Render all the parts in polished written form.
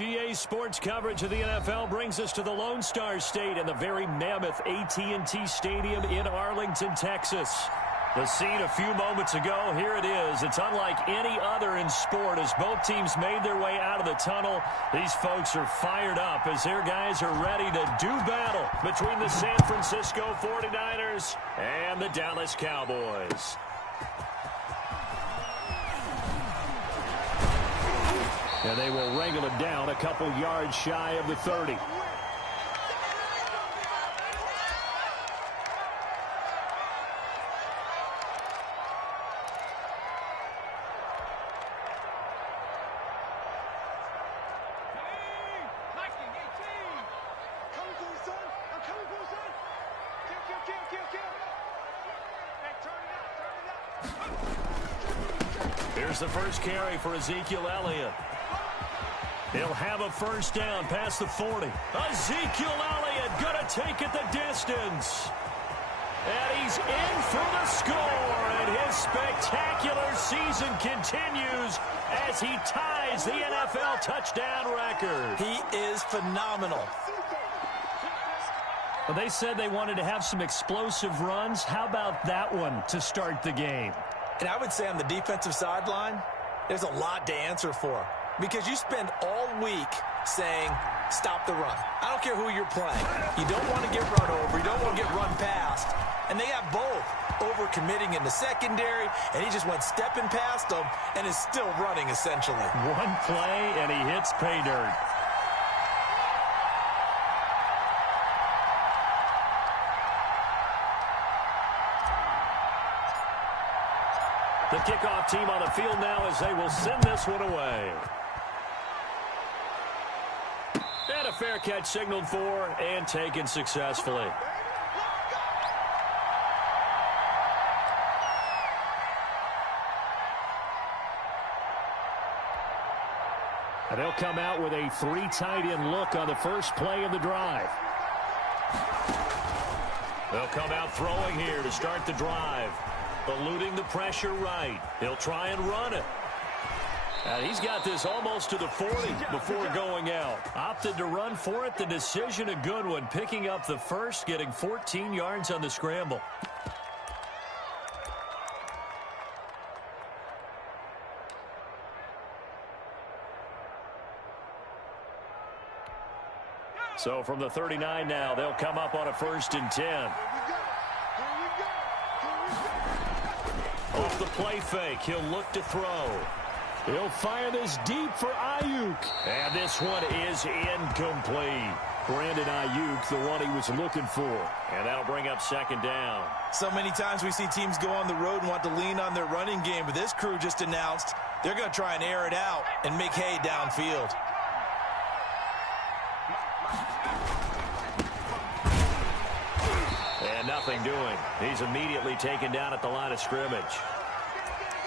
EA Sports coverage of the NFL brings us to the Lone Star State and the very mammoth AT&T Stadium in Arlington, Texas. The scene a few moments ago, here it is. It's unlike any other in sport as both teams made their way out of the tunnel. These folks are fired up as their guys are ready to do battle between the San Francisco 49ers and the Dallas Cowboys. And they will wrangle it down a couple yards shy of the 30. Here's the first carry for Ezekiel Elliott. He'll have a first down past the 40. Ezekiel Elliott going to take it the distance. And he's in for the score. And his spectacular season continues as he ties the NFL touchdown record. He is phenomenal. Well, they said they wanted to have some explosive runs. How about that one to start the game? And I would say on the defensive sideline, there's a lot to answer for. Because you spend all week saying, stop the run. I don't care who you're playing. You don't want to get run over. You don't want to get run past. And they got both over-committing in the secondary, and he just went stepping past them and is still running, essentially. One play, and he hits pay dirt. The kickoff team on the field now as they will send this one away. And a fair catch signaled for and taken successfully. And they'll come out with a three tight end look on the first play of the drive. They'll come out throwing here to start the drive. Eluding the pressure right. He'll try and run it. And he's got this almost to the 40 before going out. Opted to run for it. The decision a good one. Picking up the first, getting 14 yards on the scramble. So from the 39 now, they'll come up on a 1st and 10. Off the play fake, he'll look to throw. He'll fire this deep for Ayuk. And this one is incomplete. Brandon Ayuk, the one he was looking for. And that'll bring up 2nd down. So many times we see teams go on the road and want to lean on their running game, but this crew just announced they're going to try and air it out and make hay downfield. And nothing doing. He's immediately taken down at the line of scrimmage.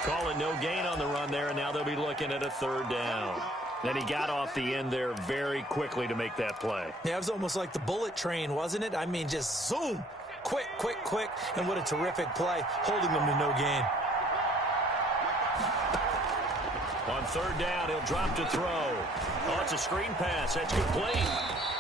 Calling no gain on the run there, and now they'll be looking at a 3rd down. Then he got off the end there very quickly to make that play. Yeah, it was almost like the bullet train, wasn't it? I mean, just zoom. Quick, quick, quick. And what a terrific play, holding them to no gain. On 3rd down, he'll drop to throw. Oh, it's a screen pass. That's complete.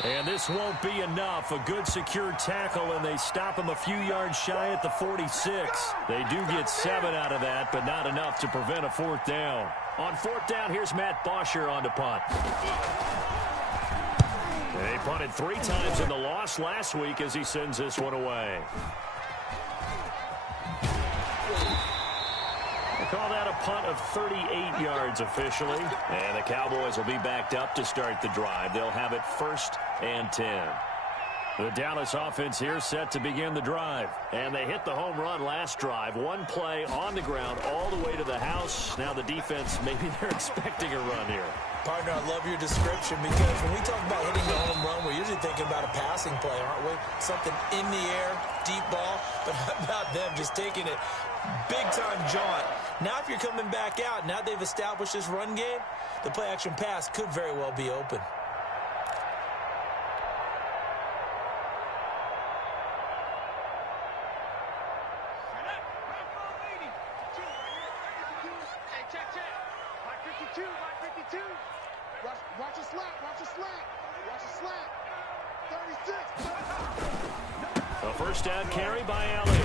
And this won't be enough. A good secure tackle, and they stop him a few yards shy at the 46. They do get 7 out of that, but not enough to prevent a 4th down. On 4th down, here's Matt Bosher on to punt. They punted 3 times in the loss last week as he sends this one away. Call that a punt of 38 yards officially. And the Cowboys will be backed up to start the drive. They'll have it 1st and 10. The Dallas offense here set to begin the drive. And they hit the home run last drive. One play on the ground all the way to the house. Now the defense, maybe they're expecting a run here. Partner, I love your description because when we talk about hitting the home run, we're usually thinking about a passing play, aren't we? Something in the air, deep ball. But how about them just taking it big-time jaunt? Now if you're coming back out, now they've established this run game, the play-action pass could very well be open. Watch your A first down carry by Elliott.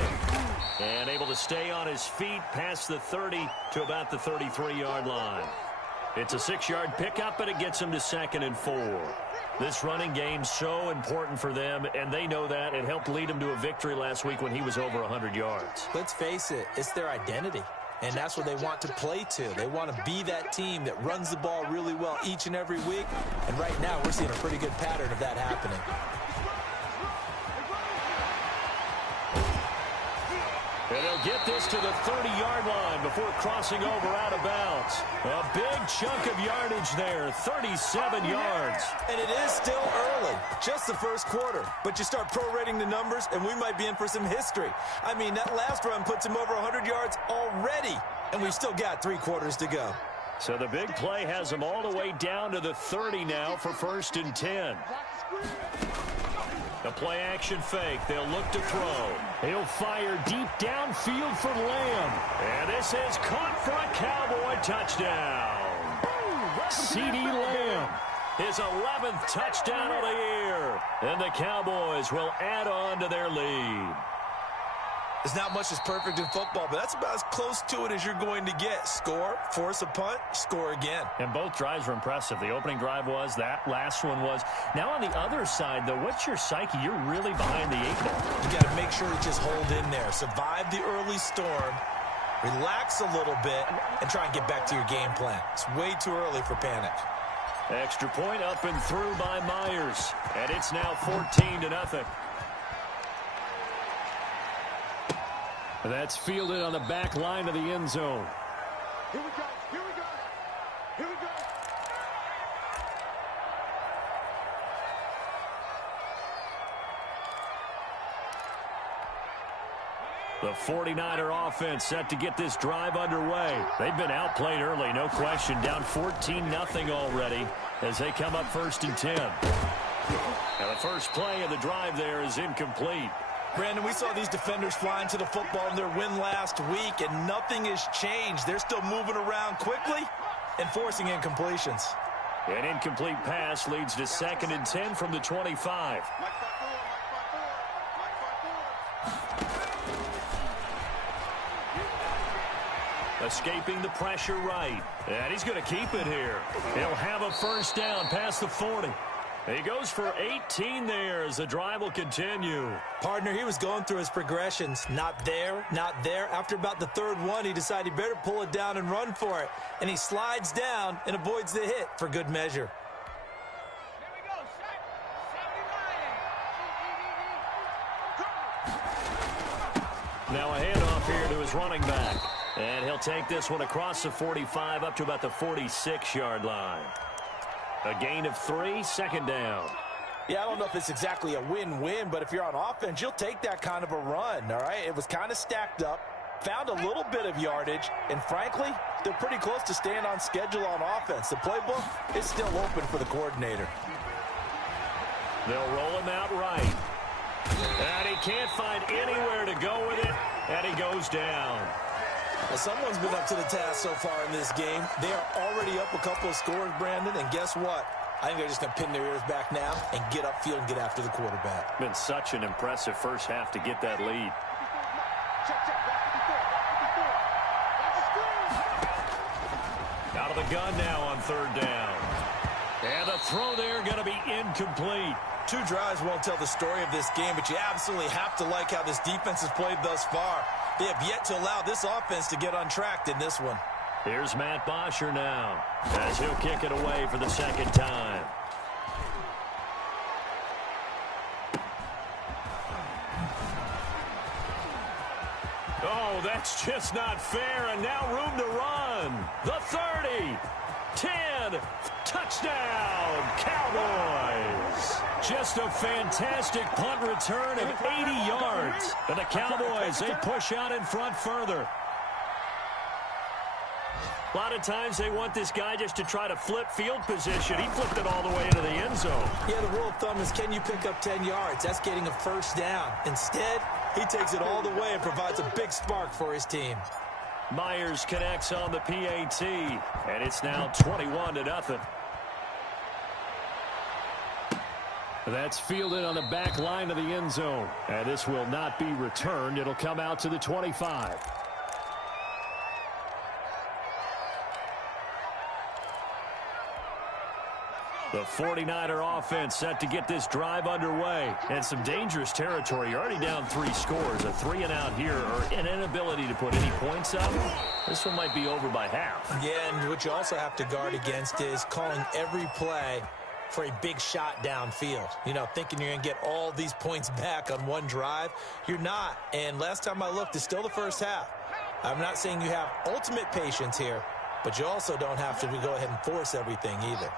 And able to stay on his feet past the 30 to about the 33-yard line. It's a 6-yard pickup, but it gets him to 2nd and 4. This running game's so important for them, and they know that. It helped lead him to a victory last week when he was over 100 yards. Let's face it, it's their identity, and that's what they want to play to. They want to be that team that runs the ball really well each and every week, and right now we're seeing a pretty good pattern of that happening. And they'll get this to the 30-yard line before crossing over out of bounds. A big chunk of yardage there, 37 yards. And it is still early, just the first quarter. But you start prorating the numbers, and we might be in for some history. I mean, that last run puts him over 100 yards already, and we've still got 3 quarters to go. So the big play has him all the way down to the 30 now for 1st and 10. The play-action fake. They'll look to throw. He'll fire deep downfield for Lamb. And this is caught for a Cowboy touchdown. CeeDee Lamb, his 11th touchdown of the year. And the Cowboys will add on to their lead. There's not much that's perfect in football, but that's about as close to it as you're going to get. Score, force a punt, score again. And both drives were impressive. The opening drive was, that last one was. Now on the other side, though, what's your psyche? You're really behind the 8 ball. You got to make sure to just hold in there. Survive the early storm, relax a little bit, and try and get back to your game plan. It's way too early for panic. Extra point up and through by Myers. And it's now 14-0. That's fielded on the back line of the end zone. Here we go. Here we go. Here we go. The 49er offense set to get this drive underway. They've been outplayed early, no question. Down 14-0 already as they come up 1st and 10. Now the first play of the drive there is incomplete. Brandon, we saw these defenders flying to the football in their win last week, and nothing has changed. They're still moving around quickly and forcing incompletions. An incomplete pass leads to 2nd and 10 from the 25. Escaping the pressure right. And he's going to keep it here. He'll have a first down past the 40. He goes for 18 there as the drive will continue. Partner, he was going through his progressions. Not there, not there. After about the 3rd one, he decided he better pull it down and run for it. And he slides down and avoids the hit for good measure. Now a handoff here to his running back. And he'll take this one across the 45 up to about the 46-yard line. A gain of 3, 2nd down. Yeah, I don't know if it's exactly a win-win, but if you're on offense, you'll take that kind of a run, all right? It was kind of stacked up, found a little bit of yardage, and frankly, they're pretty close to staying on schedule on offense. The playbook is still open for the coordinator. They'll roll him out right. And he can't find anywhere to go with it, and he goes down. Well, someone's been up to the task so far in this game. They are already up a couple of scores, Brandon, and guess what? I think they're just going to pin their ears back now and get upfield and get after the quarterback. Been such an impressive first half to get that lead. Out of the gun now on 3rd down. And the throw there going to be incomplete. 2 drives won't tell the story of this game, but you absolutely have to like how this defense has played thus far. They have yet to allow this offense to get untracked in this one. Here's Matt Bosher now as he'll kick it away for the 2nd time. Oh, that's just not fair, and now room to run. The 30, 10, touchdown, Cowboys. Just a fantastic punt return of 80 yards. And the Cowboys, they push out in front further. A lot of times they want this guy just to try to flip field position. He flipped it all the way into the end zone. Yeah, the rule of thumb is, can you pick up 10 yards? That's getting a first down. Instead, he takes it all the way and provides a big spark for his team. Myers connects on the PAT, and it's now 21-0. That's fielded on the back line of the end zone. And this will not be returned. It'll come out to the 25. The 49er offense set to get this drive underway. And some dangerous territory. You're already down 3 scores. A 3-and-out here, or an inability to put any points up. This one might be over by half. Yeah, and what you also have to guard against is calling every play for a big shot downfield. You know, thinking you're going to get all these points back on one drive. You're not. And last time I looked, it's still the first half. I'm not saying you have ultimate patience here, but you also don't have to go ahead and force everything either.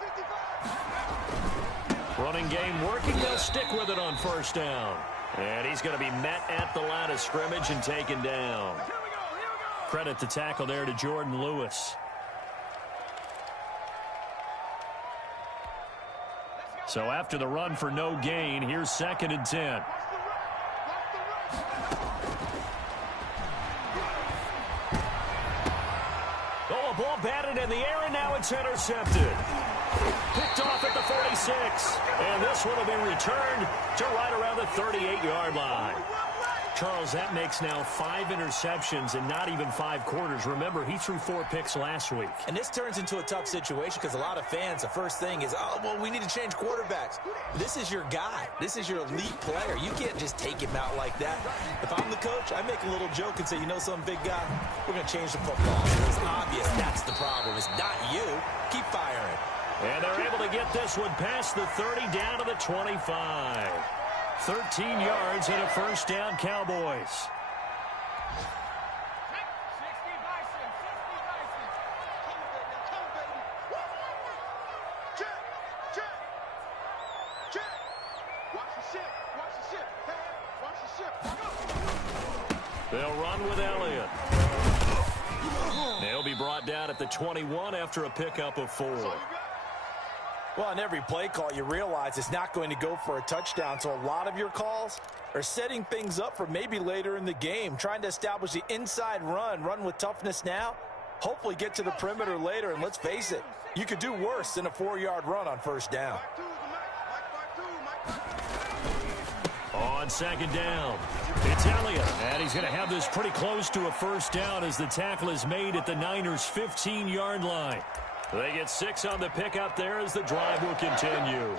Running game working. They'll stick with it on first down. And he's going to be met at the line of scrimmage and taken down. Credit the tackle there to Jordan Lewis. So after the run for no gain, here's 2nd and 10. Oh, a ball batted in the air, and now it's intercepted. Picked off at the 46. And this one will be returned to right around the 38-yard line. Charles, that makes now 5 interceptions in not even 5 quarters. Remember, he threw 4 picks last week. And this turns into a tough situation because a lot of fans, the first thing is, oh, well, we need to change quarterbacks. This is your guy. This is your elite player. You can't just take him out like that. If I'm the coach, I make a little joke and say, you know something, big guy? We're going to change the football. It's obvious that's the problem. It's not you. Keep firing. And they're able to get this one past the 30 down to the 25. 13 yards and a first down, Cowboys. They'll run with Elliott. They'll be brought down at the 21 after a pickup of 4. Well, on every play call, you realize it's not going to go for a touchdown, so a lot of your calls are setting things up for maybe later in the game, trying to establish the inside run with toughness now, hopefully get to the perimeter later, and let's face it, you could do worse than a 4-yard run on first down. On 2nd down, it's Elliott, and he's going to have this pretty close to a first down as the tackle is made at the Niners' 15-yard line. They get 6 on the pickup there as the drive will continue.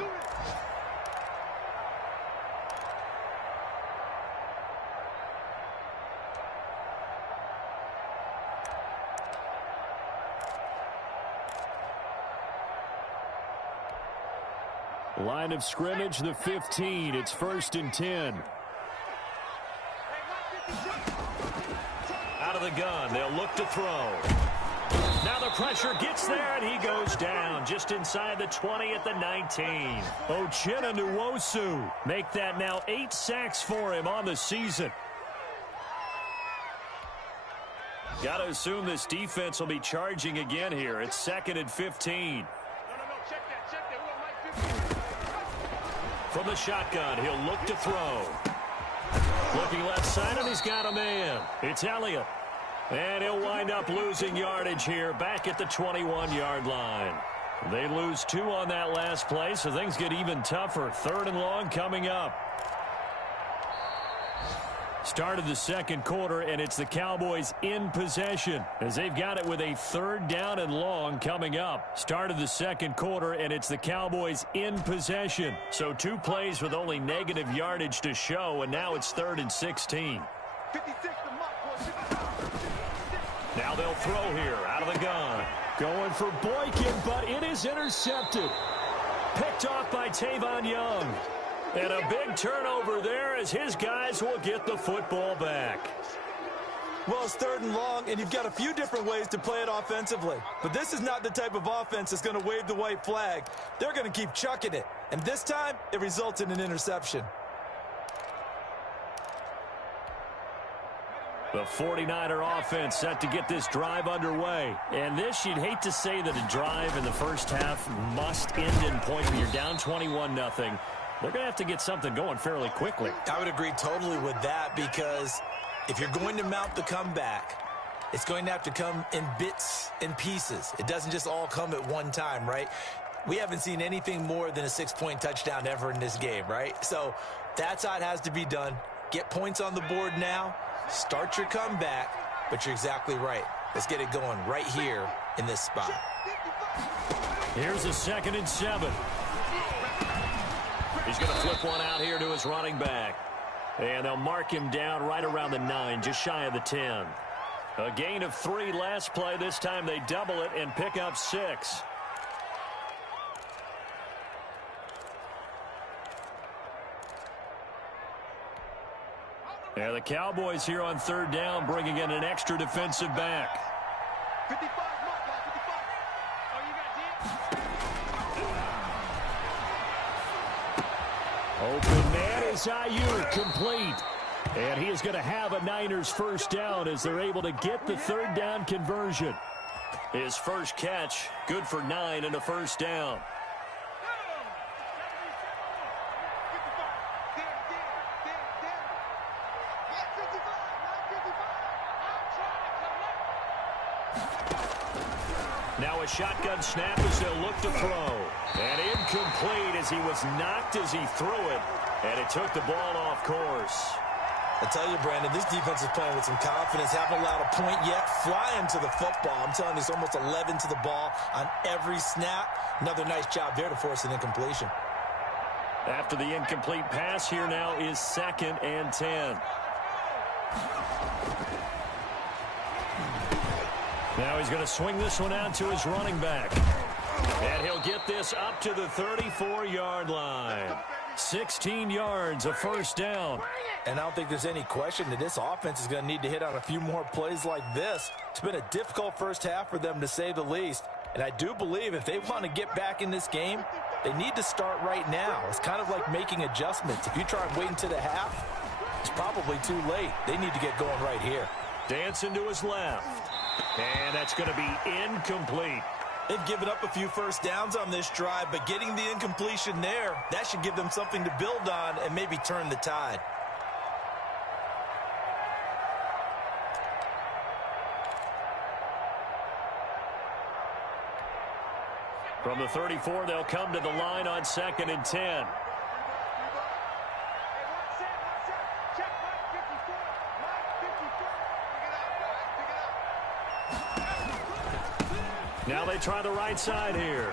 Line of scrimmage, the 15. It's 1st and 10. Out of the gun, they'll look to throw. Now the pressure gets there, and he goes down just inside the 20 at the 19. Uchenna Nwosu make that now 8 sacks for him on the season. Got to assume this defense will be charging again here. It's 2nd and 15. From the shotgun, he'll look to throw. Looking left side, and he's got a man. It's Elliott. And he'll wind up losing yardage here back at the 21-yard line. They lose 2 on that last play, so things get even tougher. 3rd and long coming up. Started the 2nd quarter, and it's the Cowboys in possession as they've got it with a 3rd down and long coming up. Started the 2nd quarter, and it's the Cowboys in possession. So 2 plays with only negative yardage to show, and now it's 3rd and 16. 56 to mark, boys. Now they'll throw here out of the gun. Going for Boykin, but it is intercepted. Picked off by Tavon Young. And a big turnover there as his guys will get the football back. Well, it's 3rd and long, and you've got a few different ways to play it offensively. But this is not the type of offense that's going to wave the white flag. They're going to keep chucking it. And this time, it results in an interception. The 49er offense set to get this drive underway. And this, you'd hate to say that a drive in the first half must end in point when you're down 21-0. They're going to have to get something going fairly quickly. I would agree totally with that, because if you're going to mount the comeback, it's going to have to come in bits and pieces. It doesn't just all come at one time, right? we haven't seen anything more than a 6-point touchdown ever in this game, right? So that's how it has to be done. Get points on the board now. Start your comeback. But you're exactly right. Let's get it going right here in this spot. Here's a 2nd and 7. He's going to flip one out here to his running back. And they'll mark him down right around the 9, just shy of the 10. A gain of 3 last play. This time they double it and pick up 6. Yeah, the Cowboys here on 3rd down, bringing in an extra defensive back. 55, Mark, 55. Oh, you got deep? Open man is Ayuk, complete. And he is going to have a Niners first down as they're able to get the 3rd down conversion. His first catch, good for 9 and a first down. Now a shotgun snap as they'll look to throw. And incomplete as he was knocked as he threw it. And it took the ball off course. I tell you, Brandon, this defense is playing with some confidence. Haven't allowed a point yet. Flying to the football. I'm telling you, it's almost 11 to the ball on every snap. Another nice job there to force an incompletion. After the incomplete pass, here now is 2nd and 10. Now he's going to swing this one out to his running back. And he'll get this up to the 34-yard line. 16 yards, a first down. And I don't think there's any question that this offense is going to need to hit on a few more plays like this. It's been a difficult first half for them, to say the least. And I do believe if they want to get back in this game, they need to start right now. It's kind of like making adjustments. If you try and wait until the half, it's probably too late. They need to get going right here. Dancing to his left. And that's going to be incomplete. They've given up a few first downs on this drive, but getting the incompletion there, that should give them something to build on and maybe turn the tide. From the 34, they'll come to the line on 2nd and 10. Now they try the right side here.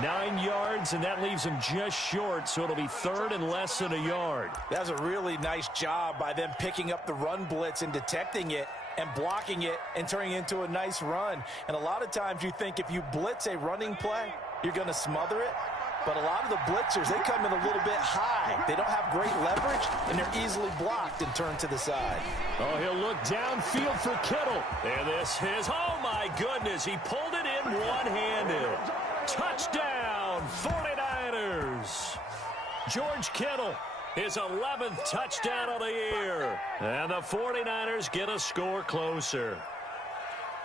9 yards, and that leaves them just short, so it'll be 3rd and less than a yard. That's a really nice job by them picking up the run blitz and detecting it and blocking it and turning it into a nice run. And a lot of times you think if you blitz a running play, you're going to smother it. But a lot of the blitzers, they come in a little bit high. They don't have great leverage, and they're easily blocked and turned to the side. Oh, he'll look downfield for Kittle. And this is, oh my goodness, he pulled it in one-handed. Touchdown, 49ers. George Kittle, his 11th touchdown of the year. And the 49ers get a score closer.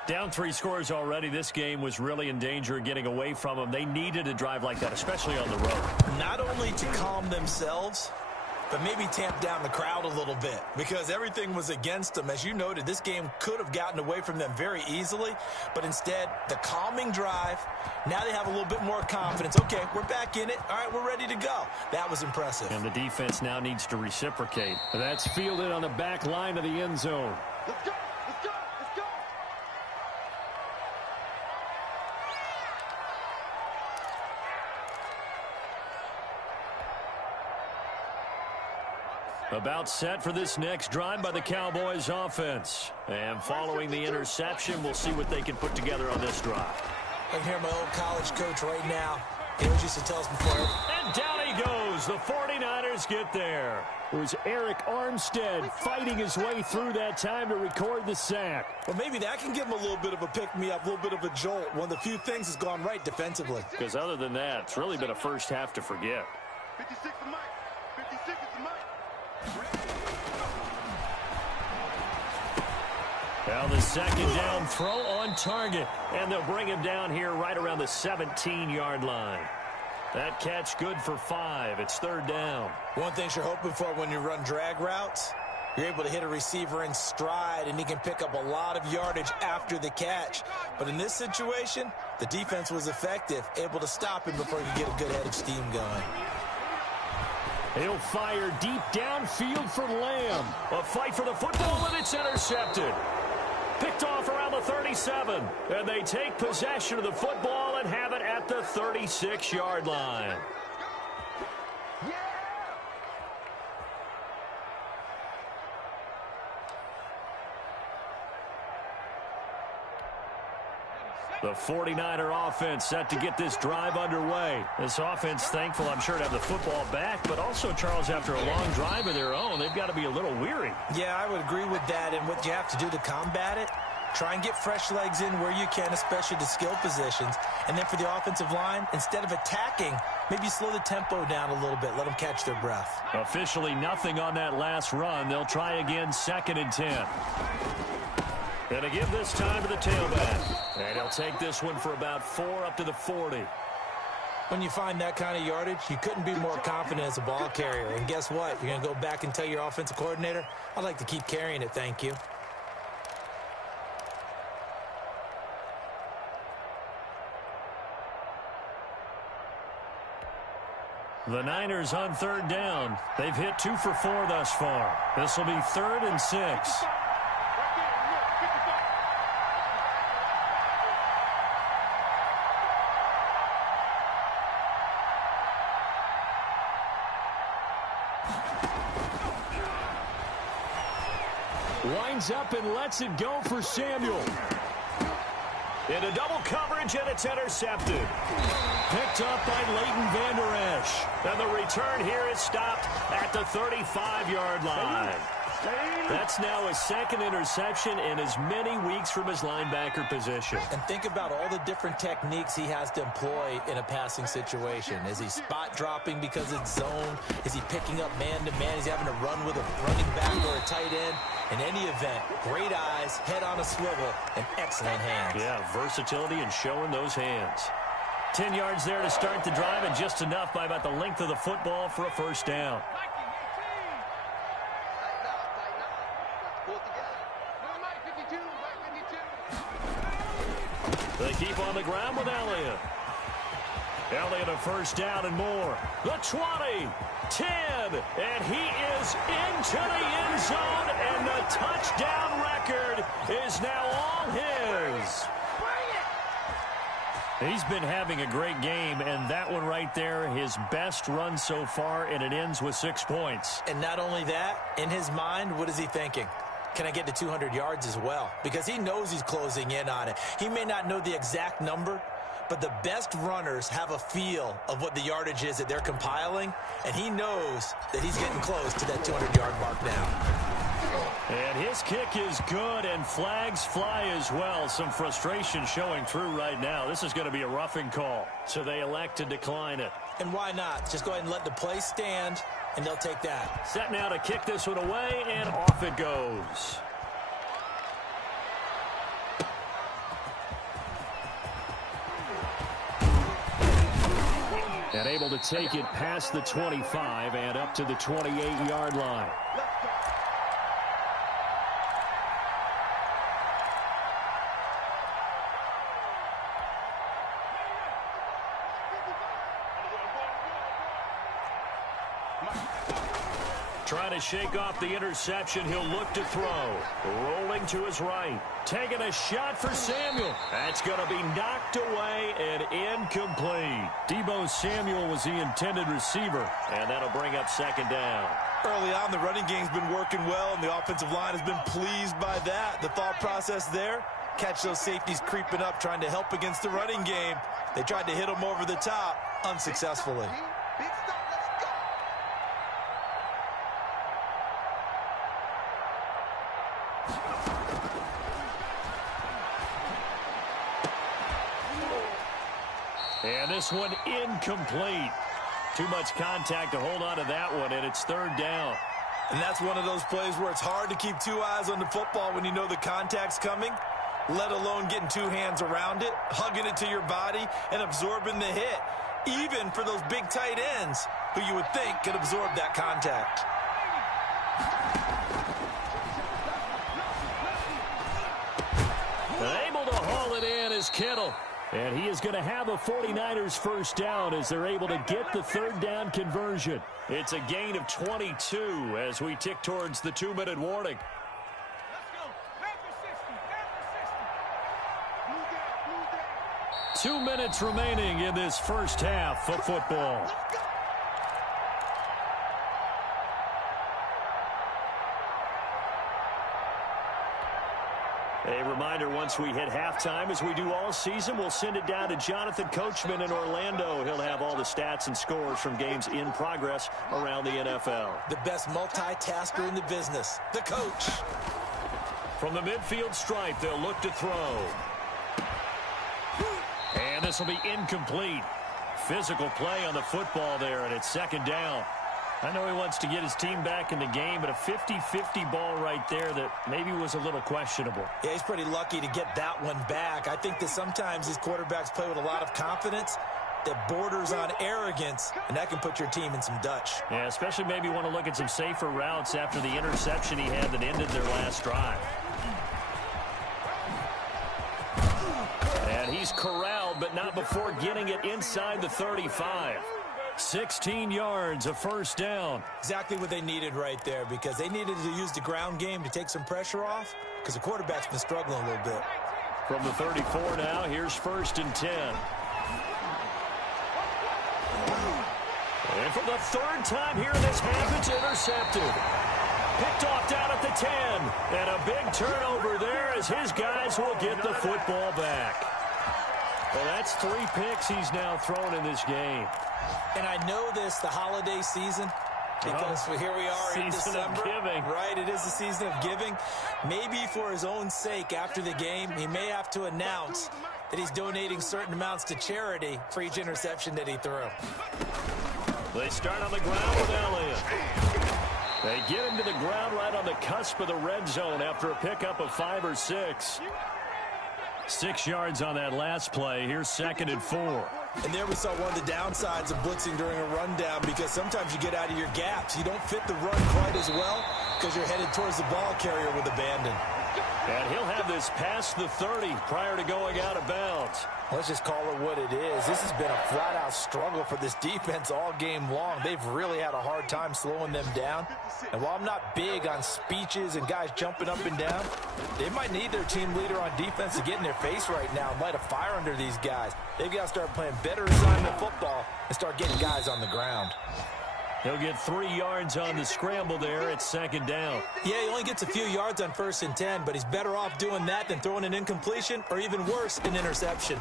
Down 3 scores already. This game was really in danger of getting away from them. They needed a drive like that, especially on the road. Not only to calm themselves, but maybe tamp down the crowd a little bit, because everything was against them. As you noted, this game could have gotten away from them very easily, but instead, the calming drive, now they have a little bit more confidence. Okay, we're back in it. All right, we're ready to go. That was impressive. And the defense now needs to reciprocate. That's fielded on the back line of the end zone. Let's go! Let's go! Let's go! About set for this next drive by the Cowboys offense. And following the interception, we'll see what they can put together on this drive. I can hear my old college coach right now. He always used to tell us before. And down he goes. The 49ers get there. It was Eric Armstead fighting his way through that time to record the sack. Well, maybe that can give him a little bit of a pick-me-up, a little bit of a jolt. One of the few things that's gone right defensively. Because other than that, it's really been a first half to forget. 56 is Mike. 56 is Mike. Now the second down throw on target. And they'll bring him down here right around the 17-yard line. That catch good for 5. It's 3rd down. One thing you're hoping for when you run drag routes, You're able to hit a receiver in stride, and he can pick up a lot of yardage after the catch. But in this situation, the defense was effective, able to stop him before he could get a good head of steam going. He'll fire deep downfield for Lamb. A fight for the football, and it's intercepted. Picked off around the 37, and they take possession of the football and have it at the 36-yard line. The 49er offense set to get this drive underway. This offense thankful, I'm sure, to have the football back, but also, Charles, after a long drive of their own, they've got to be a little weary. Yeah, I would agree with that, and what you have to do to combat it, try and get fresh legs in where you can, especially to skill positions. And then for the offensive line, instead of attacking, maybe slow the tempo down a little bit, let them catch their breath. Officially nothing on that last run. They'll try again, 2nd and 10. And to give this time to the tailback. And he'll take this one for about 4 up to the 40. When you find that kind of yardage, you couldn't be more confident as a ball carrier. And guess what? You're going to go back and tell your offensive coordinator, I'd like to keep carrying it, thank you. The Niners on 3rd down. They've hit 2 for 4 thus far. This will be 3rd and 6. Lines up and lets it go for Samuel. Into double coverage, and it's intercepted. Picked up by Leighton Vander Esch. And the return here is stopped at the 35-yard line. That's now his 2nd interception in as many weeks from his linebacker position. And think about all the different techniques he has to employ in a passing situation. Is he spot dropping because it's zone? Is he picking up man-to-man? Is he having to run with a running back or a tight end? In any event, great eyes, head on a swivel, and excellent hands. Yeah, versatility and showing those hands. 10 yards there to start the drive, and just enough by about the length of the football for a 1st down. They keep on the ground with Elliott. Elliott a 1st down and more. The 20, 10, and he is into the end zone, and the touchdown record is now all his. He's been having a great game, and that one right there, his best run so far, and it ends with 6 points. And not only that, in his mind, what is he thinking? Can I get to 200 yards as well? Because he knows he's closing in on it. He may not know the exact number, but the best runners have a feel of what the yardage is that they're compiling, and he knows that he's getting close to that 200-yard mark now. And his kick is good, and flags fly as well. Some frustration showing through right now. This is going to be a roughing call, so they elect to decline it. And why not? Just go ahead and let the play stand, and they'll take that. Set now to kick this one away, and off it goes. And able to take it past the 25 and up to the 28-yard line. Trying to shake off the interception. He'll look to throw. Rolling to his right. Taking a shot for Samuel. That's going to be knocked away and incomplete. Deebo Samuel was the intended receiver, and that'll bring up 2nd down. Early on, the running game's been working well, and the offensive line has been pleased by that. The thought process there, catch those safeties creeping up, trying to help against the running game. They tried to hit them over the top, unsuccessfully. And this one incomplete. Too much contact to hold on to that one, and it's 3rd down. And that's one of those plays where it's hard to keep 2 eyes on the football when you know the contact's coming, let alone getting 2 hands around it, hugging it to your body, and absorbing the hit, even for those big tight ends who you would think could absorb that contact. is Kittle. And he is going to have a 49ers first down as they're able to get the third down conversion. It's a gain of 22 as we tick towards the 2-minute warning. 2 minutes remaining in this first half of football. A reminder, once we hit halftime, as we do all season, we'll send it down to Jonathan Coachman in Orlando. He'll have all the stats and scores from games in progress around the NFL. The best multitasker in the business, the coach. From the midfield stripe, they'll look to throw. And this will be incomplete. Physical play on the football there, and it's second down. I know he wants to get his team back in the game, but a 50-50 ball right there that maybe was a little questionable. Yeah, he's pretty lucky to get that one back. I think that sometimes these quarterbacks play with a lot of confidence that borders on arrogance, and that can put your team in some Dutch. Yeah, especially maybe want to look at some safer routes after the interception he had that ended their last drive. And he's corralled, but not before getting it inside the 35. 16 yards, a first down. Exactly what they needed right there, because they needed to use the ground game to take some pressure off, because the quarterback's been struggling a little bit. From the 34 now, here's 1st and 10. And for the third time here in this half, it's intercepted. Picked off down at the 10. And a big turnover there as his guys will get the football back. Well, that's 3 picks he's now thrown in this game. And I know this, the holiday season, because here we are in December. Season of giving. Right, it is the season of giving. Maybe for his own sake after the game, he may have to announce that he's donating certain amounts to charity for each interception that he threw. They start on the ground with Elliott. They get him to the ground right on the cusp of the red zone after a pickup of 5 or 6. 6 yards on that last play. Here's 2nd and 4. And there we saw one of the downsides of blitzing during a rundown, because sometimes you get out of your gaps. You don't fit the run quite as well because you're headed towards the ball carrier with abandon. And he'll have this past the 30 prior to going out of bounds. Let's just call it what it is. This has been a flat-out struggle for this defense all game long. They've really had a hard time slowing them down. And while I'm not big on speeches and guys jumping up and down, they might need their team leader on defense to get in their face right now and light a fire under these guys. They've got to start playing better assignment football and start getting guys on the ground. He'll get 3 yards on the scramble there. It's 2nd down. Yeah, he only gets a few yards on 1st and 10, but he's better off doing that than throwing an incompletion or even worse, an interception.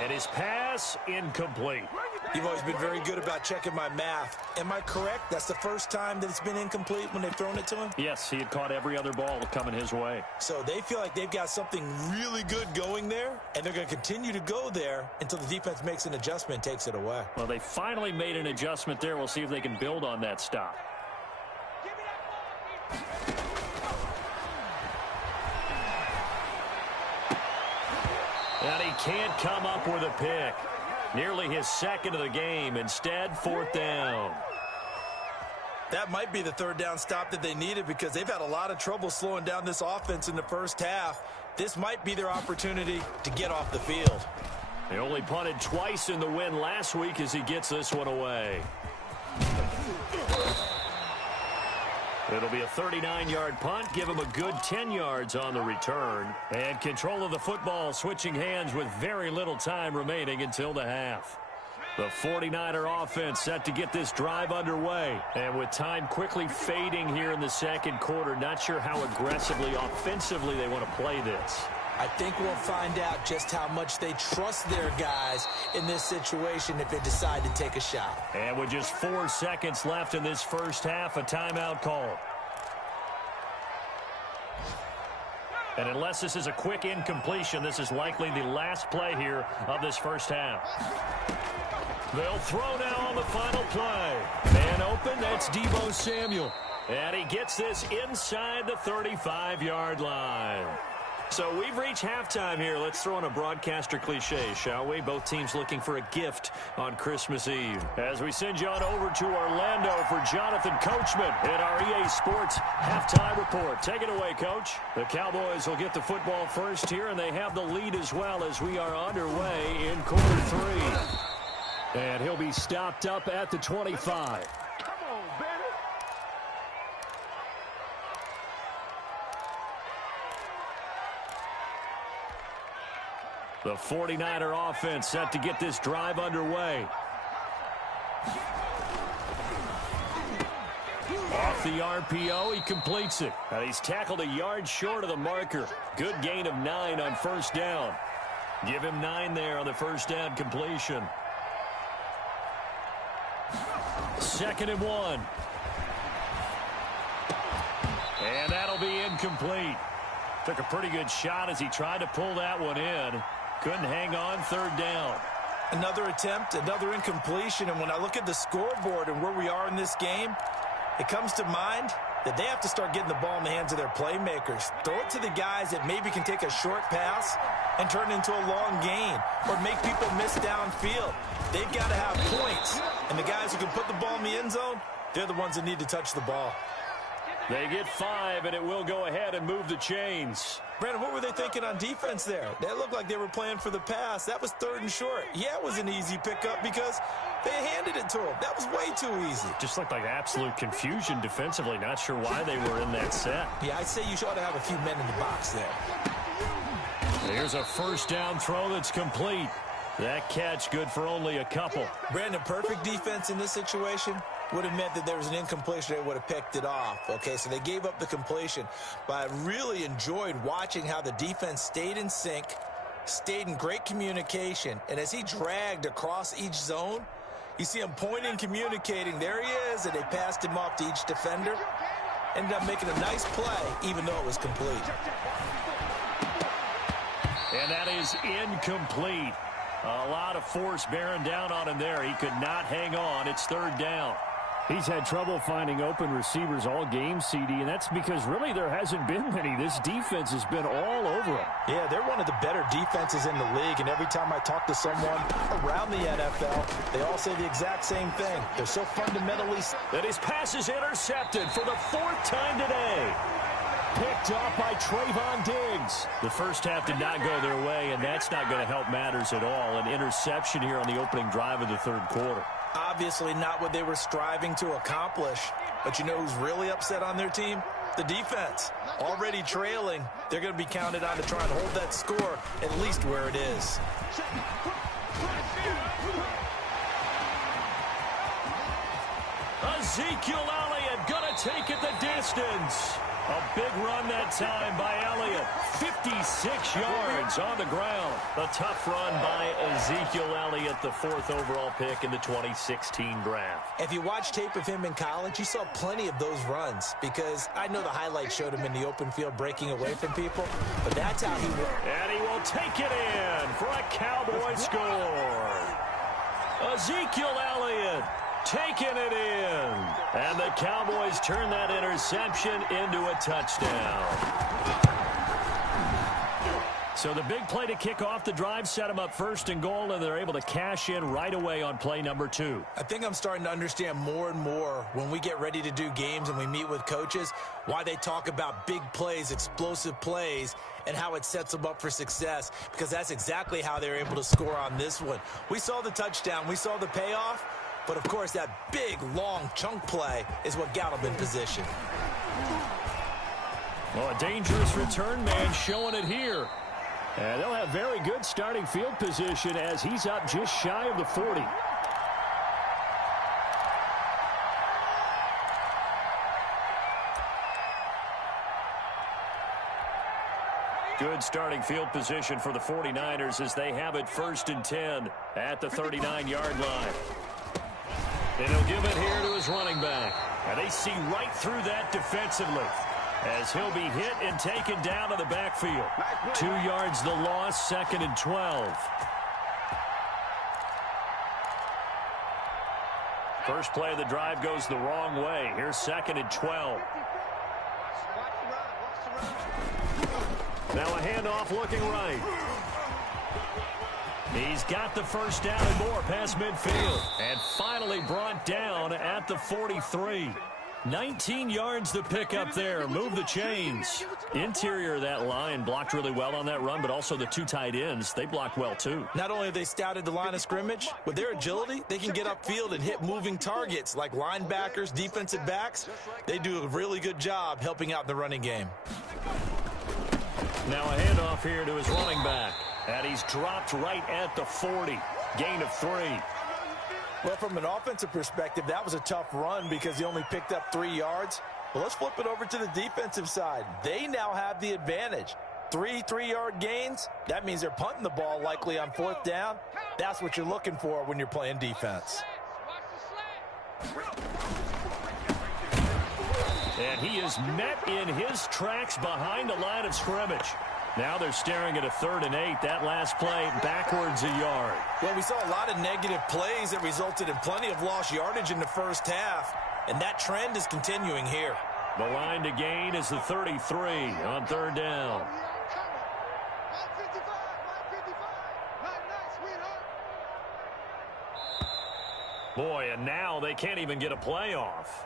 And his pass incomplete. You've always been very good about checking my math. Am I correct? That's the first time that it's been incomplete when they've thrown it to him? Yes, he had caught every other ball coming his way. So they feel like they've got something really good going there, and they're going to continue to go there until the defense makes an adjustment and takes it away. Well, they finally made an adjustment there. We'll see if they can build on that stop. And he can't come up with a pick. Nearly his 2nd of the game. Instead, 4th down. That might be the 3rd down stop that they needed, because they've had a lot of trouble slowing down this offense in the first half. This might be their opportunity to get off the field. They only punted twice in the win last week as he gets this one away. It'll be a 39-yard punt. Give him a good 10 yards on the return. And control of the football switching hands with very little time remaining until the half. The 49er offense set to get this drive underway. And with time quickly fading here in the 2nd quarter, not sure how aggressively, offensively they want to play this. I think we'll find out just how much they trust their guys in this situation if they decide to take a shot. And with just 4 seconds left in this first half, a timeout call. And unless this is a quick incompletion, this is likely the last play here of this first half. They'll throw now on the final play. Man open, that's Deebo Samuel. And he gets this inside the 35-yard line. So we've reached halftime here. Let's throw in a broadcaster cliche, shall we? Both teams looking for a gift on Christmas Eve. As we send you on over to Orlando for Jonathan Coachman in our EA Sports Halftime Report. Take it away, Coach. The Cowboys will get the football first here, and they have the lead as well as we are underway in quarter 3. And he'll be stopped up at the 25. The 49er offense set to get this drive underway. Off the RPO, he completes it. He's tackled a yard short of the marker. Good gain of 9 on first down. Give him 9 there on the first down completion. 2nd and 1. And that'll be incomplete. Took a pretty good shot as he tried to pull that one in. Couldn't hang on. 3rd down. Another attempt, another incompletion. And when I look at the scoreboard and where we are in this game, it comes to mind that they have to start getting the ball in the hands of their playmakers. Throw it to the guys that maybe can take a short pass and turn it into a long gain or make people miss downfield. They've got to have points. And the guys who can put the ball in the end zone, they're the ones that need to touch the ball. They get 5, and it will go ahead and move the chains. Brandon, what were they thinking on defense there? They looked like they were playing for the pass. That was 3rd and short. Yeah, it was an easy pickup because they handed it to him. That was way too easy. Just looked like absolute confusion defensively. Not sure why they were in that set. Yeah, I'd say you ought to have a few men in the box there. Here's a first down throw that's complete. That catch good for only a couple. Brandon, perfect defense in this situation would have meant that there was an incompletion. They would have picked it off. Okay, so they gave up the completion. But I really enjoyed watching how the defense stayed in sync, stayed in great communication. And as he dragged across each zone, you see him pointing, communicating. There he is, and they passed him off to each defender. Ended up making a nice play, even though it was complete. And that is incomplete. A lot of force bearing down on him there. He could not hang on. It's 3rd down. He's had trouble finding open receivers all game, CD, and that's because really there hasn't been many. This defense has been all over him. Yeah, they're one of the better defenses in the league, and every time I talk to someone around the NFL, they all say the exact same thing. They're so fundamentally... And his pass is intercepted for the 4th time today. Picked off by Trayvon Diggs. The first half did not go their way, and that's not going to help matters at all. An interception here on the opening drive of the 3rd quarter. Obviously not what they were striving to accomplish. But you know who's really upset on their team? The defense. Already trailing. They're going to be counted on to try and hold that score at least where it is. Ezekiel Elliott going to take it the distance. A big run that time by Elliott. 56 yards on the ground. A tough run by Ezekiel Elliott, the 4th overall pick in the 2016 draft. If you watch tape of him in college, you saw plenty of those runs because I know the highlights showed him in the open field breaking away from people, but that's how he won. And he will take it in for a Cowboy score. Ezekiel Elliott taking it in. And the Cowboys turn that interception into a touchdown. So the big play to kick off the drive set them up 1st and goal, and they're able to cash in right away on play number 2. I think I'm starting to understand more and more when we get ready to do games and we meet with coaches why they talk about big plays, explosive plays, and how it sets them up for success, because that's exactly how they're able to score on this one. We saw the touchdown. We saw the payoff. But, of course, that big, long chunk play is what got him in position. Well, a dangerous return man showing it here. And they'll have very good starting field position as he's up just shy of the 40. Good starting field position for the 49ers as they have it 1st and 10 at the 39-yard line. And he'll give it here to his running back. And they see right through that defensively as he'll be hit and taken down to the backfield. 2 yards the loss, 2nd and 12. First play of the drive goes the wrong way. Here's 2nd and 12. Now a handoff looking right. He's got the first down and more past midfield. And finally brought down at the 43. 19 yards to pick up there. Move the chains. Interior of that line blocked really well on that run, but also the two tight ends, they blocked well too. Not only have they scouted the line of scrimmage, with their agility, they can get upfield and hit moving targets like linebackers, defensive backs. They do a really good job helping out the running game. Now a handoff here to his running back. And he's dropped right at the 40. Gain of 3. Well, from an offensive perspective, that was a tough run because he only picked up 3 yards. Well, let's flip it over to the defensive side. They now have the advantage. 3 3-yard gains. That means they're punting the ball likely on 4th down. That's what you're looking for when you're playing defense. And he is met in his tracks behind the line of scrimmage. Now they're staring at a 3rd and 8. That last play backwards a yard. Well, we saw a lot of negative plays that resulted in plenty of lost yardage in the first half, and that trend is continuing here. The line to gain is the 33 on 3rd down. Boy, and now they can't even get a play off.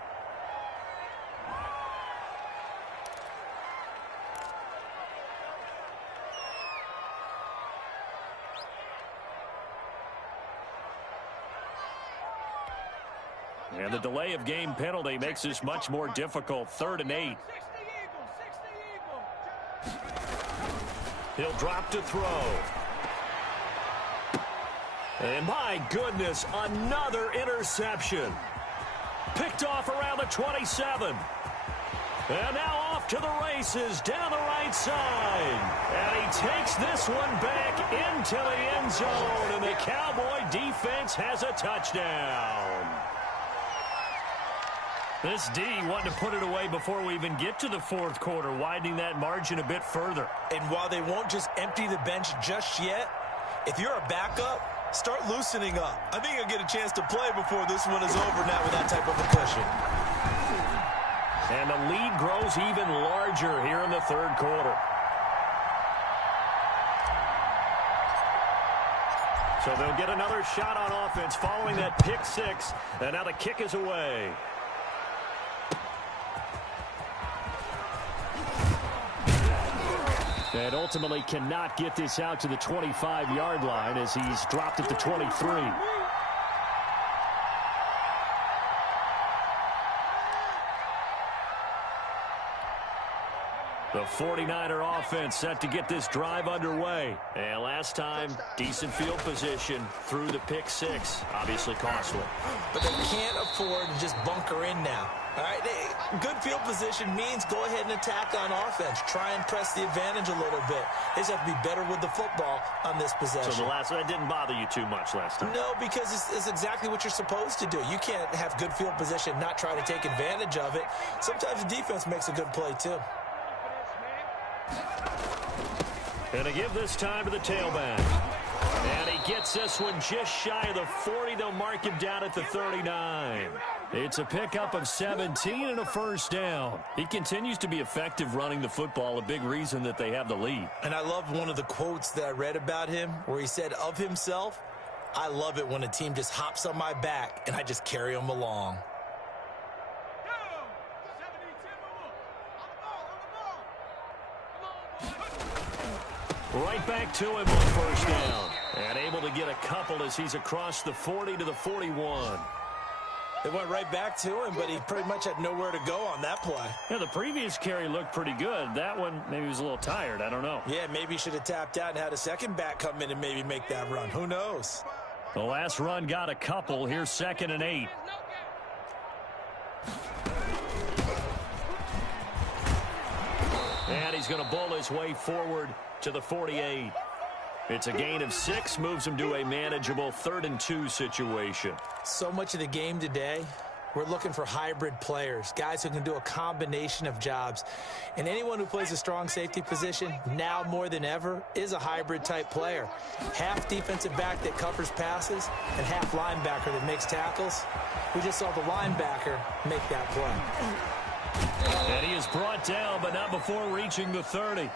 And the delay of game penalty makes this much more difficult. 3rd and 8. He'll drop to throw. And my goodness, another interception. Picked off around the 27. And now off to the races down the right side. And he takes this one back into the end zone. And the Cowboy defense has a touchdown. This D wanting to put it away before we even get to the 4th quarter, widening that margin a bit further. And while they won't just empty the bench just yet, if you're a backup, start loosening up. I think he'll get a chance to play before this one is over now with that type of a cushion. And the lead grows even larger here in the 3rd quarter. So they'll get another shot on offense following that pick 6. And now the kick is away. And ultimately cannot get this out to the 25-yard line as he's dropped at the 23. The 49er offense set to get this drive underway. And last time, decent field position through the pick 6. Obviously costly. But they can't afford to just bunker in now. All right, good field position means go ahead and attack on offense. Try and press the advantage a little bit. They just have to be better with the football on this possession. So that didn't bother you too much last time? No, because it's exactly what you're supposed to do. You can't have good field position, not try to take advantage of it. Sometimes the defense makes a good play too. And to give this time to the tailback. And he gets this one just shy of the 40. They'll mark him down at the 39. It's a pickup of 17 and a first down. He continues to be effective running the football, a big reason that they have the lead. And I love one of the quotes that I read about him where he said of himself, I love it when a team just hops on my back and I just carry them along. Right back to him on first down. And able to get a couple as he's across the 40 to the 41. They went right back to him, but he pretty much had nowhere to go on that play. Yeah, the previous carry looked pretty good. That one, maybe he was a little tired. I don't know. Yeah, maybe he should have tapped out and had a second back come in and maybe make that run. Who knows? The last run got a couple. Here's 2nd and 8. And he's going to bull his way forward to the 48. It's a gain of 6, moves him to a manageable 3rd and 2 situation. So much of the game today, we're looking for hybrid players, guys who can do a combination of jobs. And anyone who plays a strong safety position, now more than ever, is a hybrid type player. Half defensive back that covers passes and half linebacker that makes tackles. We just saw the linebacker make that play. And he is brought down, but not before reaching the 30.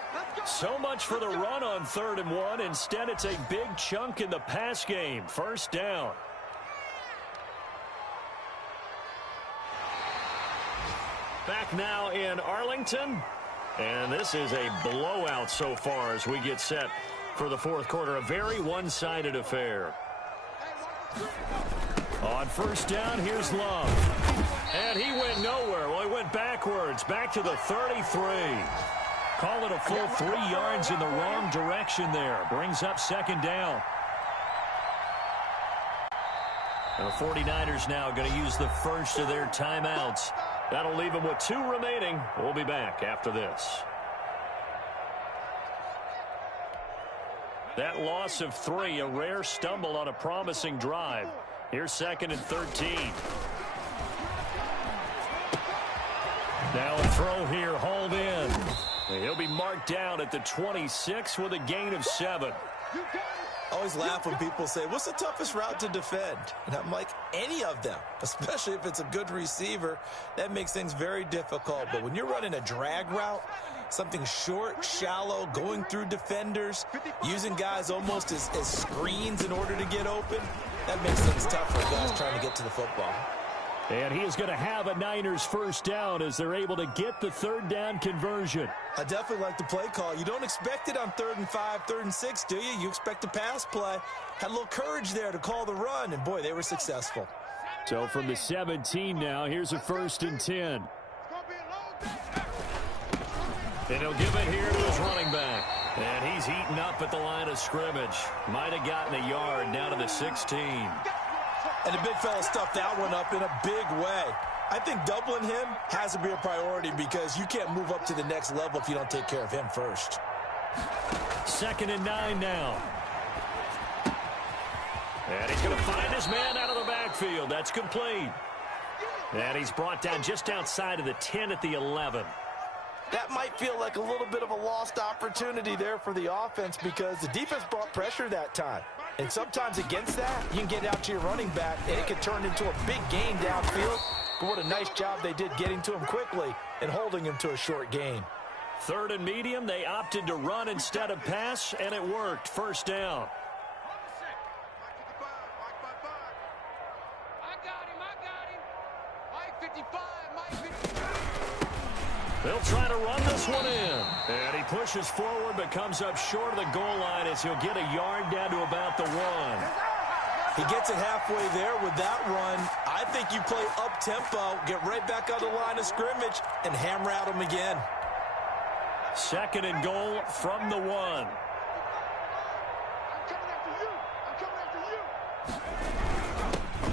So much for the run on 3rd and 1. Instead, it's a big chunk in the pass game. First down. Back now in Arlington. And this is a blowout so far as we get set for the 4th quarter. A very one-sided affair. On first down, here's Love. And he went nowhere. Well, he went backwards, back to the 33. Call it a full 3 yards in the wrong direction there. Brings up 2nd down. And the 49ers now going to use the first of their timeouts. That'll leave them with 2 remaining. We'll be back after this. That loss of 3, a rare stumble on a promising drive. Here's 2nd and 13. Now a throw here, hauled in. He'll be marked down at the 26 with a gain of 7. I always laugh when people say, what's the toughest route to defend? And I'm like, any of them, especially if it's a good receiver. That makes things very difficult. But when you're running a drag route, something short, shallow, going through defenders, using guys almost as screens in order to get open, that makes things tough for guys trying to get to the football. And he is going to have a Niners first down as they're able to get the 3rd down conversion. I definitely like the play call. You don't expect it on 3rd and 5, 3rd and 6, do you? You expect a pass play. Had a little courage there to call the run, and boy, they were successful. So from the 17 now, here's a 1st and 10. And he'll give it here to his running back. And he's eaten up at the line of scrimmage. Might have gotten a yard down to the 16. And the big fella stuffed that one up in a big way. I think doubling him has to be a priority because you can't move up to the next level if you don't take care of him first. 2nd and 9 now. And he's going to find his man out of the backfield. That's complete. And he's brought down just outside of the 10 at the 11. That might feel like a little bit of a lost opportunity there for the offense because the defense brought pressure that time. And sometimes against that, you can get out to your running back, and it can turn into a big gain downfield. But what a nice job they did getting to him quickly and holding him to a short gain. 3rd and medium, they opted to run instead of pass, and it worked. First down. They'll try to run this one in. And he pushes forward but comes up short of the goal line as he'll get a yard down to about the 1. He gets it halfway there with that run. I think you play up-tempo, get right back on the line of scrimmage, and hammer at him again. 2nd and goal from the 1.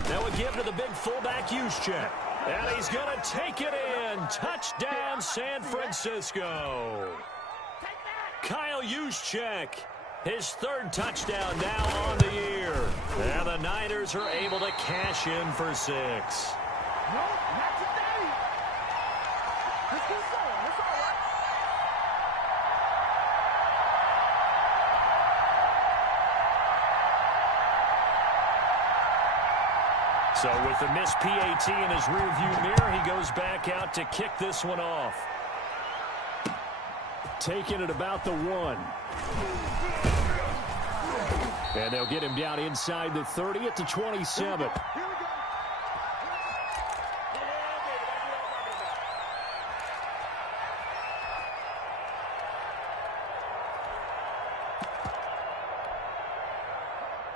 Now a give to the big fullback Juszczyk. And he's going to take it in. Touchdown, San Francisco. Kyle Juszczyk, his 3rd touchdown now on the year. And the Niners are able to cash in for 6. No, not today. Let's keep going. It's all right. So with the missed PAT in his rearview mirror, he goes back out to kick this one off. Taking it about the 1. And they'll get him down inside the 30 at the 27.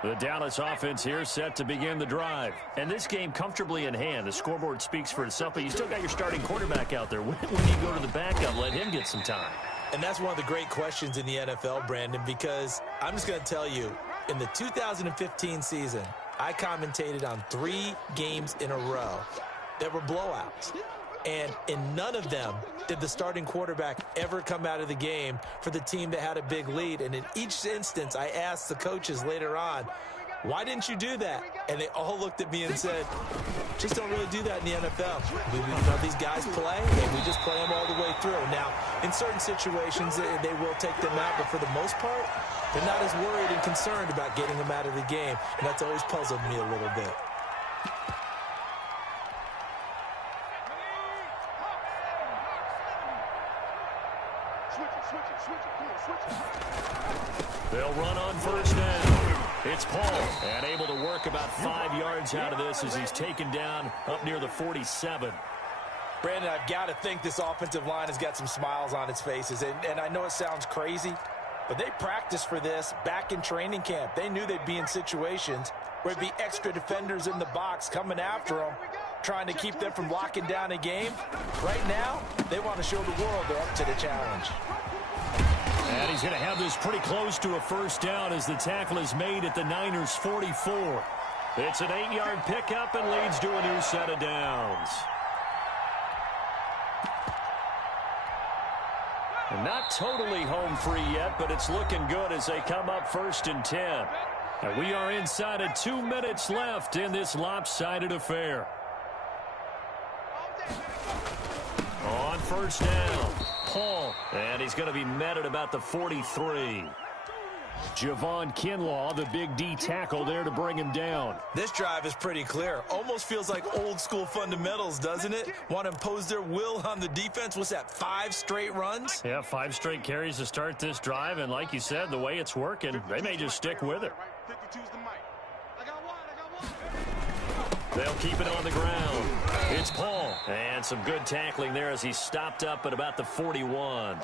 The Dallas offense here set to begin the drive. And this game comfortably in hand. The scoreboard speaks for itself, but you still got your starting quarterback out there. When do you go to the backup, let him get some time? And that's one of the great questions in the NFL, Brandon, because I'm just going to tell you, in the 2015 season, I commentated on 3 games in a row that were blowouts. And in none of them did the starting quarterback ever come out of the game for the team that had a big lead. And in each instance, I asked the coaches later on, why didn't you do that? And they all looked at me and said, just don't really do that in the NFL. We know these guys play, and we just play them all the way through. Now, in certain situations, they will take them out, but for the most part, they're not as worried and concerned about getting them out of the game. And that's always puzzled me a little bit. They'll run on first down. It's Paul, and able to work about 5 yards out of this as he's taken down up near the 47. Brandon, I've got to think this offensive line has got some smiles on its faces. And I know it sounds crazy, but they practiced for this back in training camp. They knew they'd be in situations where there'd be extra defenders in the box coming after them, trying to keep them from locking down a game. Right now, they want to show the world they're up to the challenge. And he's going to have this pretty close to a first down as the tackle is made at the Niners' 44. It's an 8-yard pickup and leads to a new set of downs. And not totally home free yet, but it's looking good as they come up 1st and 10. And we are inside of 2 minutes left in this lopsided affair. On first down, Paul, and he's going to be met at about the 43. Javon Kinlaw, the big D tackle there to bring him down. This drive is pretty clear. Almost feels like old school fundamentals, doesn't it? Want to impose their will on the defense. What's that, 5 straight runs? Yeah, 5 straight carries to start this drive, and like you said, the way it's working, they may just stick with it. They'll keep it on the ground. It's Paul, and some good tackling there as he stopped up at about the 41.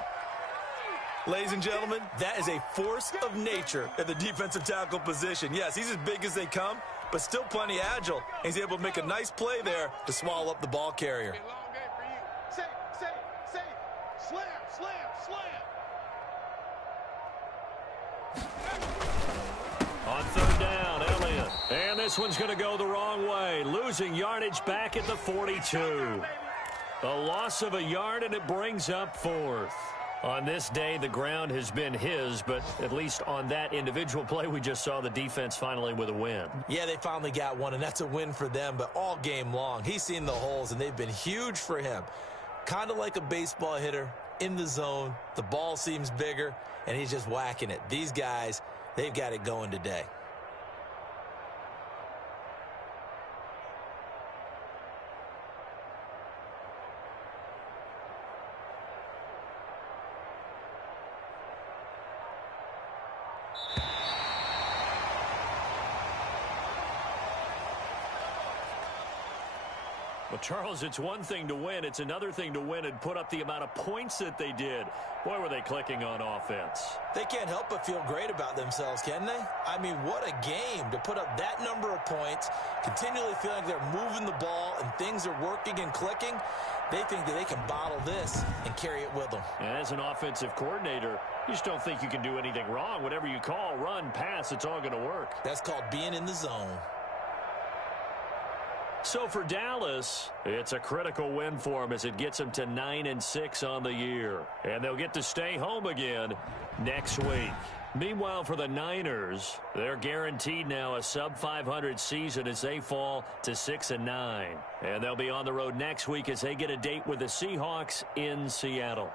Ladies and gentlemen, that is a force of nature at the defensive tackle position. Yes, he's as big as they come, but still plenty agile. He's able to make a nice play there to swallow up the ball carrier. On third down, Elliott. And this one's going to go the wrong way. Losing yardage back at the 42. A loss of a yard, and it brings up 4th. On this day, the ground has been his, but at least on that individual play, we just saw the defense finally with a win. Yeah, they finally got one, and that's a win for them, but all game long, he's seen the holes, and they've been huge for him. Kind of like a baseball hitter in the zone. The ball seems bigger, and he's just whacking it. These guys, they've got it going today. Well, Charles, it's one thing to win. It's another thing to win and put up the amount of points that they did. Boy, were they clicking on offense. They can't help but feel great about themselves, can they? I mean, what a game to put up that number of points, continually feel like they're moving the ball and things are working and clicking. They think that they can bottle this and carry it with them. And as an offensive coordinator, you just don't think you can do anything wrong. Whatever you call, run, pass, it's all going to work. That's called being in the zone. So for Dallas, it's a critical win for them as it gets them to 9-6 on the year. And they'll get to stay home again next week. Meanwhile, for the Niners, they're guaranteed now a sub-500 season as they fall to 6-9. And they'll be on the road next week as they get a date with the Seahawks in Seattle.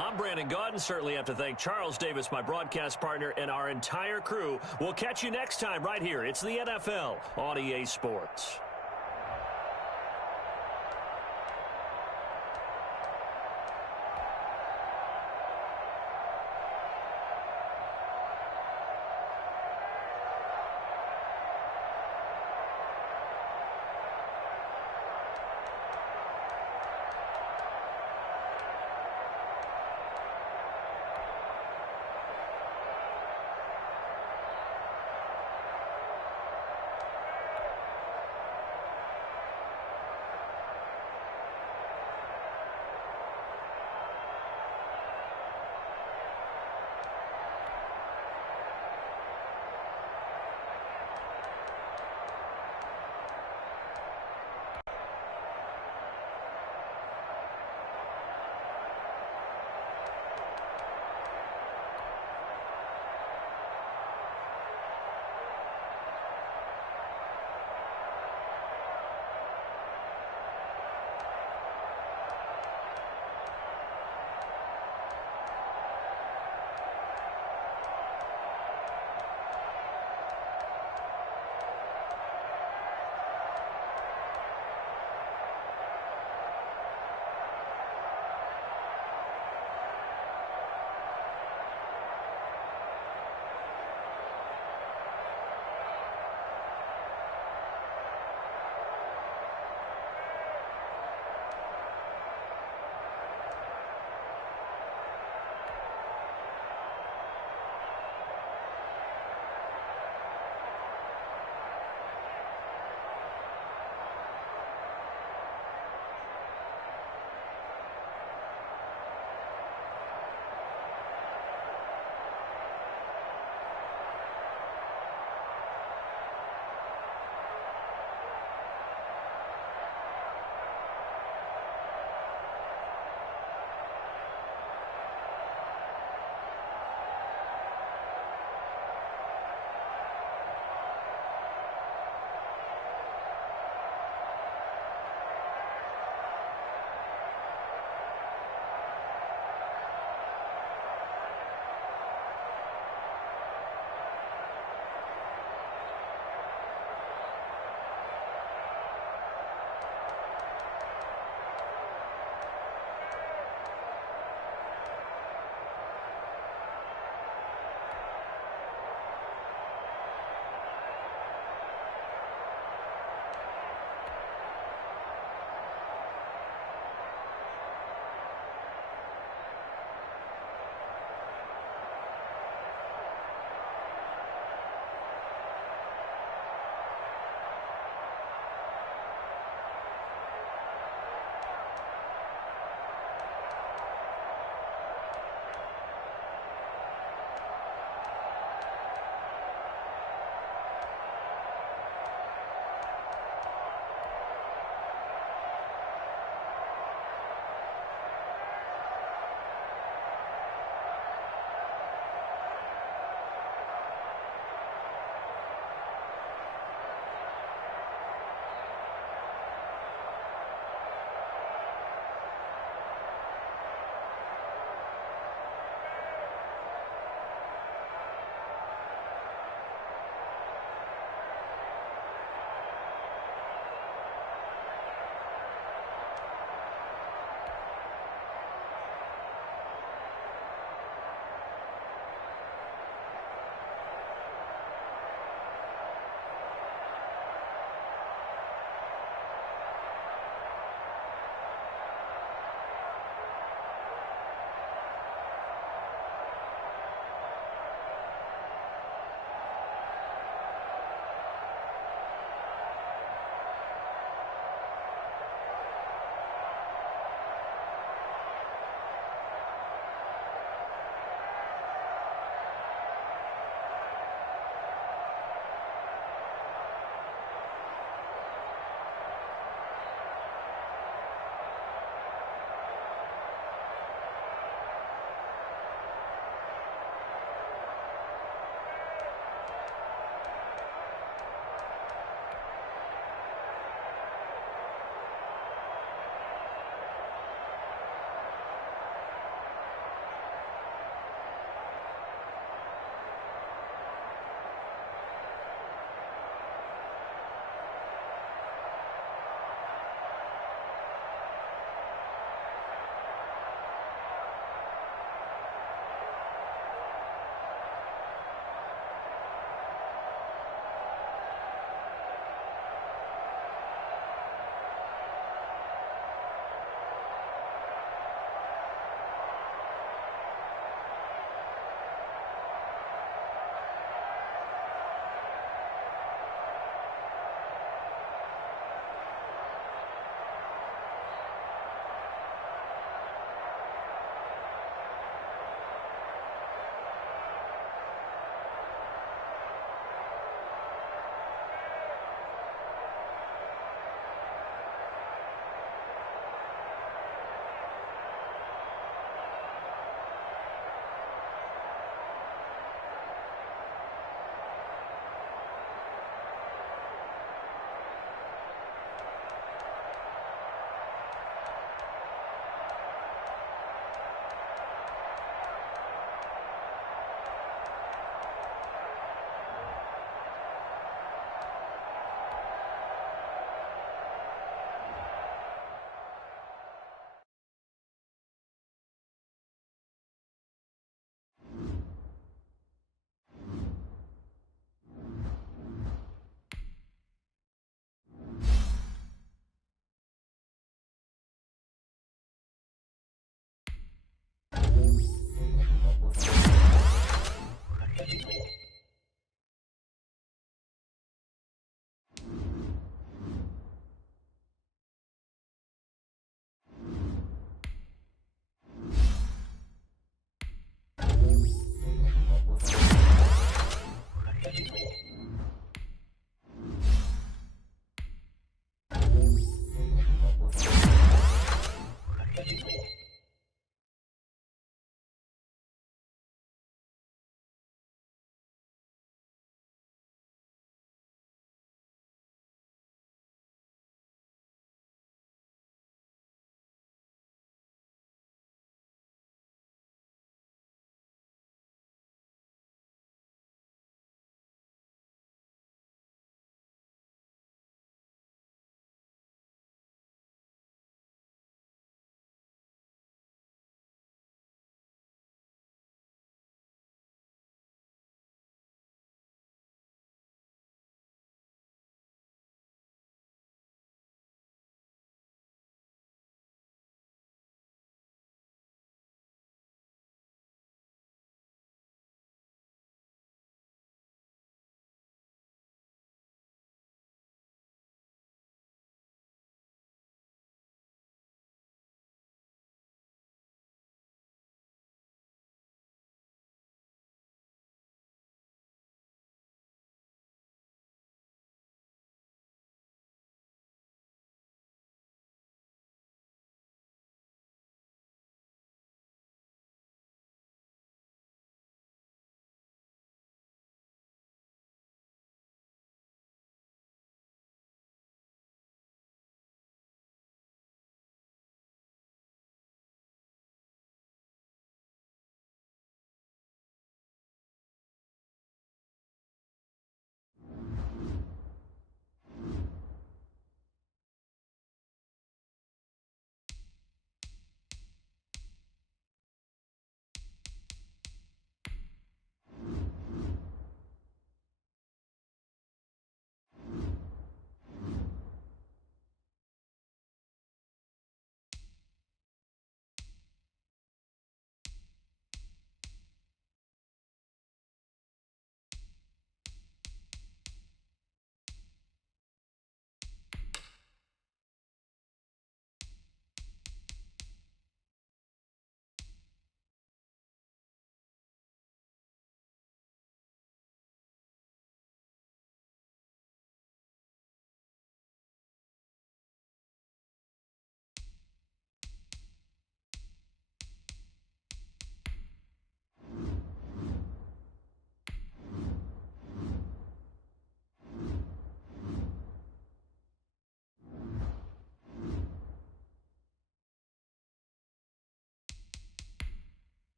I'm Brandon Gaudin. Certainly have to thank Charles Davis, my broadcast partner, and our entire crew. We'll catch you next time right here. It's the NFL on EA Sports.